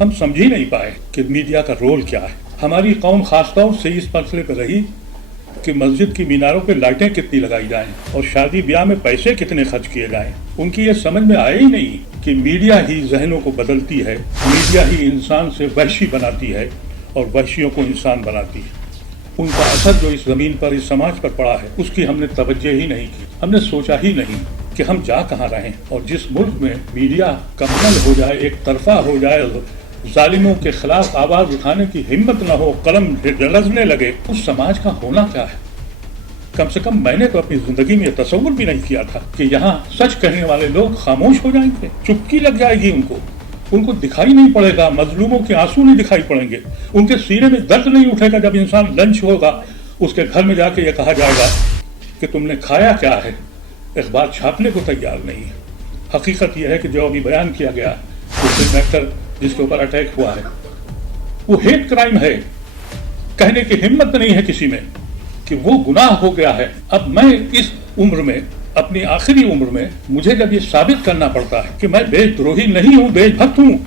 ہم سمجھ ہی نہیں پائے کہ میڈیا کا رول کیا ہے. ہماری قوم خاص طور سے اس مسئلے پہ رہی کہ مسجد کی میناروں پہ لائٹیں کتنی لگائی جائیں اور شادی بیاہ میں پیسے کتنے خرچ کیے جائیں. ان کی یہ سمجھ میں آیا ہی نہیں کہ میڈیا ہی ذہنوں کو بدلتی ہے، میڈیا ہی انسان سے وحشی بناتی ہے اور وحشیوں کو انسان بناتی ہے. ان کا اثر جو اس زمین پر، اس سماج پر پڑا ہے، اس کی ہم نے توجہ ہی نہیں کی. ہم نے سوچا ہی نہیں کہ ہم جا کہاں رہیں. اور جس ملک میں میڈیا کمل ہو جائے، ایک طرفہ ہو جائے، ظالموں کے خلاف آواز اٹھانے کی ہمت نہ ہو، قلم لرزنے لگے، اس سماج کا ہونا کیا ہے؟ کم سے کم میں نے تو اپنی زندگی میں یہ تصور بھی نہیں کیا تھا کہ یہاں سچ کہنے والے لوگ خاموش ہو جائیں گے، چپکی لگ جائے گی ان کو دکھائی نہیں پڑے گا، مظلوموں کے آنسو نہیں دکھائی پڑیں گے، ان کے سینے میں درد نہیں اٹھے گا. جب انسان لنچ ہوگا، اس کے گھر میں جا کے یہ کہا جائے گا کہ تم نے کھایا کیا ہے، اخبار چھاپنے کو تیار نہیں ہے. حقیقت یہ ہے کہ جو ابھی بیان کیا گیا، وہ فلم ایکٹر جس کے اوپر اٹیک ہوا ہے، وہ ہیٹ کرائم ہے. کہنے کی ہمت نہیں ہے کسی میں کہ وہ گناہ ہو گیا ہے. اب میں اس عمر میں، اپنی آخری عمر میں، مجھے جب یہ ثابت کرنا پڑتا ہے کہ میں دیش دروہی نہیں ہوں، دیش بھکت ہوں،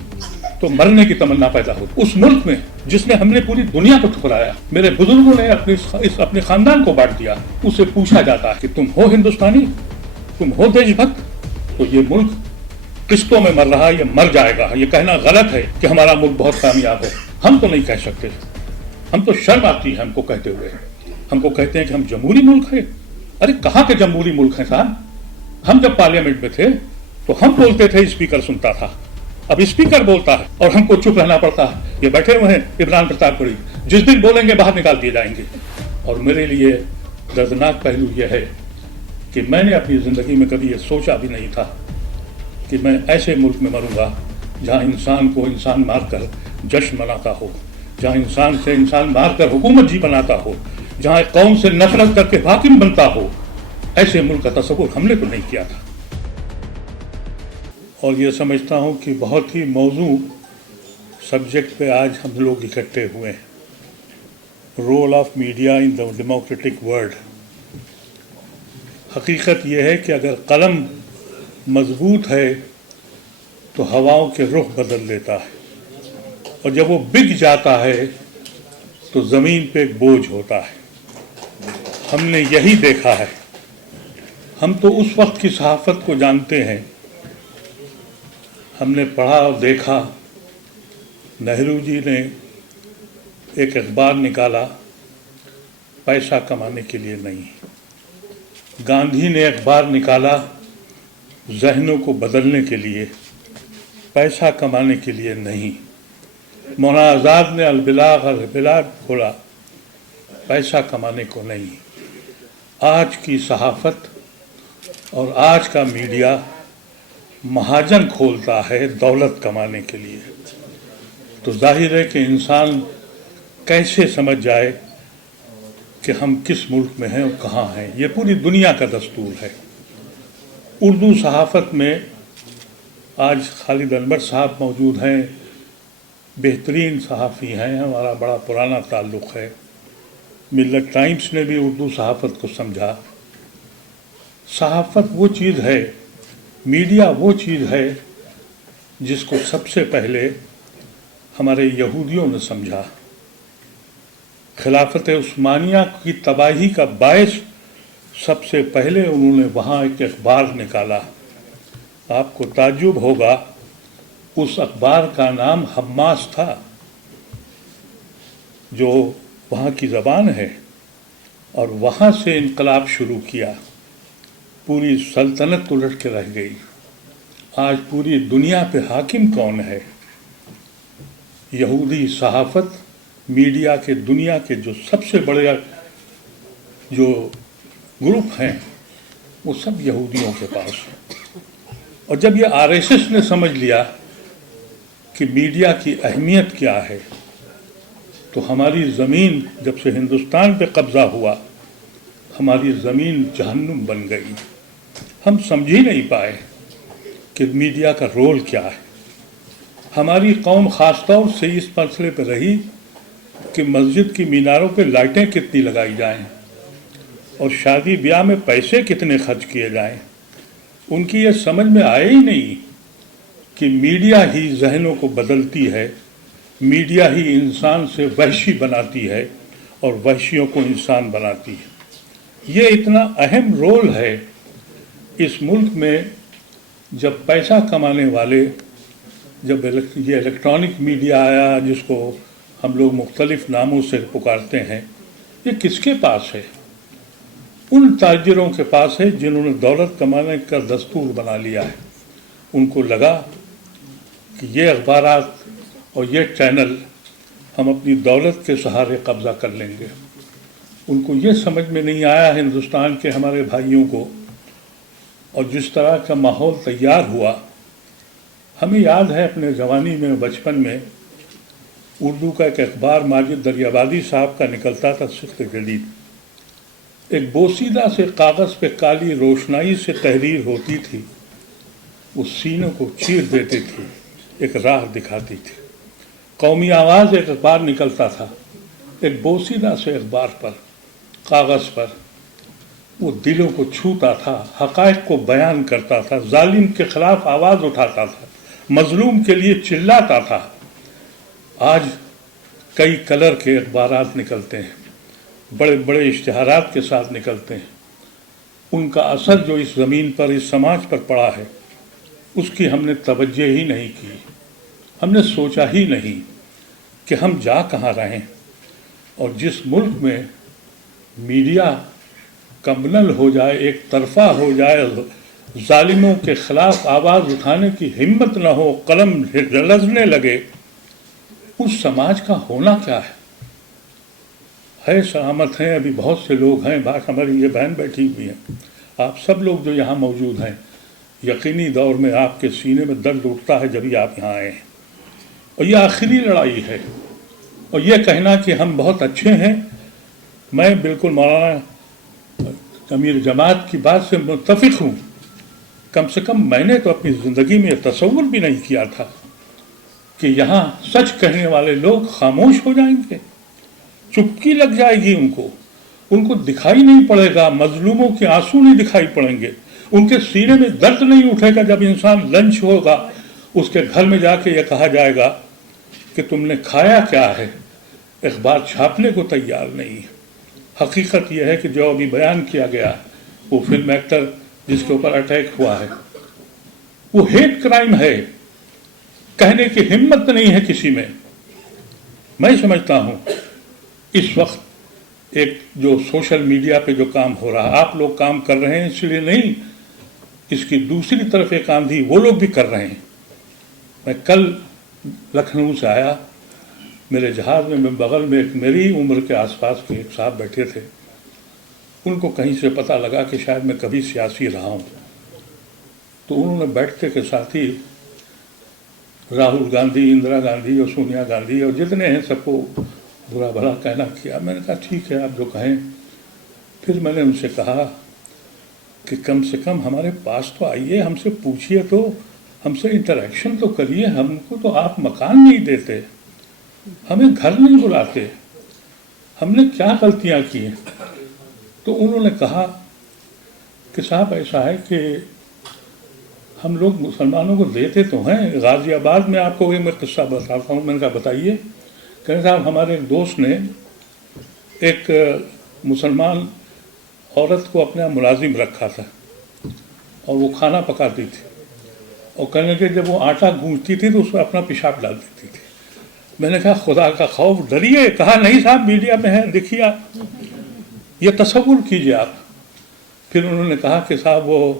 تو مرنے کی تمنا پیدا ہو. اس ملک میں جس نے ہم نے پوری دنیا کو ٹھکرایا، میرے بزرگوں نے اپنے خاندان کو بانٹ دیا، اس سے پوچھا جاتا ہے کہ تم ہو ہندوستانی، تم ہو دیش بھکت؟ تو یہ ملک قسطوں میں مر رہا ہے، یہ مر جائے گا. یہ کہنا غلط ہے کہ ہمارا ملک بہت کامیاب ہے. ہم تو نہیں کہہ سکتے، ہم تو شرم آتی ہے ہم کو کہتے ہوئے. ہم کو کہتے ہیں کہ ہم جمہوری ملک ہے. ارے کہاں کے جمہوری ملک ہیں صاحب؟ ہم جب پارلیمنٹ میں تھے تو ہم بولتے تھے، اسپیکر سنتا تھا. اب اسپیکر بولتا ہے اور ہم کو چپ رہنا پڑتا ہے. یہ بیٹھے ہوئے ہیں عمران پرتاپ پوری، جس دن بولیں گے باہر نکال دیے جائیں گے. اور میرے لیے دردناک پہلو یہ ہے کہ میں نے اپنی زندگی میں کبھی یہ سوچا بھی نہیں تھا کہ میں ایسے ملک میں مروں گا جہاں انسان کو انسان مار کر جشن مناتا ہو، جہاں انسان سے انسان مار کر حکومت جی بناتا ہو، جہاں ایک قوم سے نفرت کر کے حاکم بنتا ہو. ایسے ملک کا تصور ہم نے تو نہیں کیا تھا. اور یہ سمجھتا ہوں کہ بہت ہی موضوع سبجیکٹ پہ آج ہم لوگ اکٹھے ہوئے ہیں. Role of media in the democratic world. حقیقت یہ ہے کہ اگر قلم مضبوط ہے تو ہواؤں کے رخ بدل دیتا ہے، اور جب وہ بک جاتا ہے تو زمین پہ ایک بوجھ ہوتا ہے. ہم نے یہی دیکھا ہے. ہم تو اس وقت کی صحافت کو جانتے ہیں. ہم نے پڑھا اور دیکھا، نہرو جی نے ایک اخبار نکالا پیسہ کمانے کے لیے نہیں. گاندھی نے اخبار نکالا ذہنوں کو بدلنے کے لیے، پیسہ کمانے کے لیے نہیں. مولانا آزاد نے البلاد کھولا پیسہ کمانے کو نہیں. آج کی صحافت اور آج کا میڈیا مہاجن کھولتا ہے دولت کمانے کے لیے. تو ظاہر ہے کہ انسان کیسے سمجھ جائے کہ ہم کس ملک میں ہیں اور کہاں ہیں. یہ پوری دنیا کا دستور ہے. اردو صحافت میں آج خالد انور صاحب موجود ہیں، بہترین صحافی ہیں، ہمارا بڑا پرانا تعلق ہے. ملت ٹائمز نے بھی اردو صحافت کو سمجھا. صحافت وہ چیز ہے، میڈیا وہ چیز ہے جس کو سب سے پہلے ہمارے یہودیوں نے سمجھا. خلافت عثمانیہ کی تباہی کا باعث سب سے پہلے انہوں نے وہاں ایک اخبار نکالا. آپ کو تعجب ہوگا، اس اخبار کا نام حماس تھا، جو وہاں کی زبان ہے. اور وہاں سے انقلاب شروع کیا. پوری سلطنت الٹ کے رہ گئی. آج پوری دنیا پہ حاکم کون ہے؟ یہودی صحافت. میڈیا کے دنیا کے جو سب سے بڑے جو گروپ ہیں وہ سب یہودیوں کے پاس ہیں. اور جب یہ RSS نے سمجھ لیا کہ میڈیا کی اہمیت کیا ہے، تو ہماری زمین جب سے ہندوستان پہ قبضہ ہوا، ہماری زمین جہنم بن گئی. ہم سمجھ ہی نہیں پائے کہ میڈیا کا رول کیا ہے. ہماری قوم خاص طور سے اس مسئلے پہ رہی کہ مسجد کی میناروں پہ لائٹیں کتنی لگائی جائیں اور شادی بیاہ میں پیسے کتنے خرچ کیے جائیں. ان کی یہ سمجھ میں آئے ہی نہیں کہ میڈیا ہی ذہنوں کو بدلتی ہے، میڈیا ہی انسان سے وحشی بناتی ہے اور وحشیوں کو انسان بناتی ہے۔ یہ اتنا اہم رول ہے اس ملک میں، جب پیسہ کمانے والے، جب یہ الیکٹرانک میڈیا آیا جس کو ہم لوگ مختلف ناموں سے پکارتے ہیں، یہ کس کے پاس ہے؟ ان تاجروں کے پاس ہے جنہوں نے دولت کمانے کا دستور بنا لیا ہے۔ ان کو لگا کہ یہ اخبارات اور یہ چینل ہم اپنی دولت کے سہارے قبضہ کر لیں گے۔ ان کو یہ سمجھ میں نہیں آیا ہندوستان کے ہمارے بھائیوں کو، اور جس طرح کا ماحول تیار ہوا۔ ہمیں یاد ہے اپنے جوانی میں، بچپن میں، اردو کا ایک اخبار ماجد دریابادی صاحب کا نکلتا تھا، سخت جدید۔ ایک بوسیدہ سے کاغذ پہ کالی روشنائی سے تحریر ہوتی تھی، وہ سینوں کو چیر دیتی تھی، ایک راہ دکھاتی تھی۔ قومی آواز ایک اخبار نکلتا تھا، ایک بوسیدہ سے اخبار پر، کاغذ پر، وہ دلوں کو چھوتا تھا، حقائق کو بیان کرتا تھا، ظالم کے خلاف آواز اٹھاتا تھا، مظلوم کے لیے چلاتا تھا۔ آج کئی کلر کے اخبارات نکلتے ہیں، بڑے بڑے اشتہارات کے ساتھ نکلتے ہیں۔ ان کا اثر جو اس زمین پر، اس سماج پر پڑا ہے، اس کی ہم نے توجہ ہی نہیں کی، ہم نے سوچا ہی نہیں کہ ہم جا کہاں رہے ہیں۔ اور جس ملک میں میڈیا کمبنل ہو جائے، ایک طرفہ ہو جائے، ظالموں کے خلاف آواز اٹھانے کی ہمت نہ ہو، قلم لرزنے لگے، اس سماج کا ہونا کیا ہے سلامت ہیں۔ ابھی بہت سے لوگ ہیں، ہماری یہ بہن بیٹھی ہوئی ہیں، آپ سب لوگ جو یہاں موجود ہیں، یقینی دور میں آپ کے سینے میں درد اٹھتا ہے جبھی آپ یہاں آئے ہیں، اور یہ آخری لڑائی ہے۔ اور یہ کہنا کہ ہم بہت اچھے ہیں، میں بالکل مولانا امیر جماعت کی بات سے متفق ہوں۔ کم سے کم میں نے تو اپنی زندگی میں یہ تصور بھی نہیں کیا تھا کہ یہاں سچ کہنے والے لوگ خاموش ہو جائیں گے، چپکی لگ جائے گی ان کو دکھائی نہیں پڑے گا، مظلوموں کے آنسو نہیں دکھائی پڑیں گے، ان کے سینے میں درد نہیں اٹھے گا۔ جب انسان لنچ ہوگا، اس کے گھر میں جا کے یہ کہا جائے گا کہ تم نے کھایا کیا ہے، اخبار چھاپنے کو تیار نہیں ہے۔ حقیقت یہ ہے کہ جو ابھی بیان کیا گیا، وہ فلم ایکٹر جس کے اوپر اٹیک ہوا ہے، وہ ہیٹ کرائم ہے، کہنے کی ہمت نہیں ہے کسی میں۔ میں سمجھتا ہوں اس وقت ایک جو سوشل میڈیا پہ جو کام ہو رہا، آپ لوگ کام کر رہے ہیں اس لیے نہیں، اس کی دوسری طرف ایک آندھی وہ لوگ بھی کر رہے ہیں۔ میں کل لکھنؤ سے آیا، میرے جہاز میں بغل میں ایک میری عمر کے آس پاس کے ایک صاحب بیٹھے تھے، ان کو کہیں سے پتہ لگا کہ شاید میں کبھی سیاسی رہا ہوں، تو انہوں نے بیٹھتے کے ساتھ ہی راہل گاندھی، اندرا گاندھی اور سونیا گاندھی اور جتنے ہیں سب کو برا بھلا کہنا کیا۔ میں نے کہا ٹھیک ہے آپ جو کہیں۔ پھر میں نے ان سے کہا کہ کم سے کم ہمارے پاس تو آئیے، ہم سے پوچھیے تو، ہم سے انٹریکشن تو کریے، ہم کو تو آپ مکان نہیں دیتے، ہمیں گھر نہیں بلاتے، ہم نے کیا غلطیاں کی ہیں؟ تو انہوں نے کہا کہ صاحب ایسا ہے کہ ہم لوگ مسلمانوں کو دیتے تو ہیں، غازی آباد میں آپ کو میں قصہ بتاتا ہوں۔ میں نے کہا بتائیے۔ کہ صاحب ہمارے ایک دوست نے ایک مسلمان عورت کو اپنا ملازم رکھا تھا، اور وہ کھانا پکاتی تھی، اور کہنے کہ جب وہ آٹا گونجتی تھی تو اس میں اپنا پیشاب ڈال دیتی تھی۔ میں نے کہا خدا کا خوف، ڈریے؟ کہا نہیں صاحب میڈیا میں ہے، دیکھیے آپ، یہ تصور کیجئے آپ۔ پھر انہوں نے کہا کہ صاحب وہ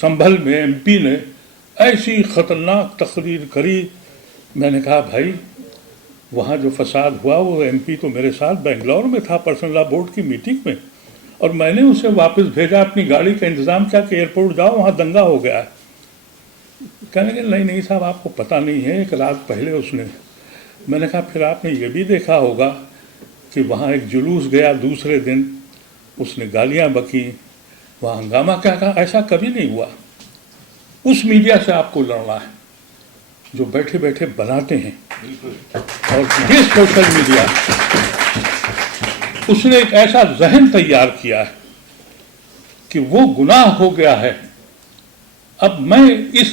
سنبھل میں ایم پی نے ایسی خطرناک تقریر کری۔ میں نے کہا بھائی وہاں جو فساد ہوا، وہ ایم پی تو میرے ساتھ بنگلور میں تھا پرسنل لا بورڈ کی میٹنگ میں، اور میں نے اسے واپس بھیجا، اپنی گاڑی کا انتظام کیا کہ ایئرپورٹ جاؤ وہاں دنگا ہو گیا ہے۔ کہنے کہ نہیں صاحب آپ کو پتہ نہیں ہے، ایک رات پہلے اس نے۔ میں نے کہا پھر آپ نے یہ بھی دیکھا ہوگا کہ وہاں ایک جلوس گیا، دوسرے دن اس نے گالیاں بکیں، وہاں ہنگامہ کیا کہا۔ ایسا کبھی نہیں ہوا۔ اس میڈیا سے آپ کو لڑنا ہے جو بیٹھے بیٹھے بناتے ہیں، اور یہ سوشل میڈیا اس نے ایک ایسا ذہن تیار کیا ہے کہ وہ گناہ ہو گیا ہے۔ اب میں اس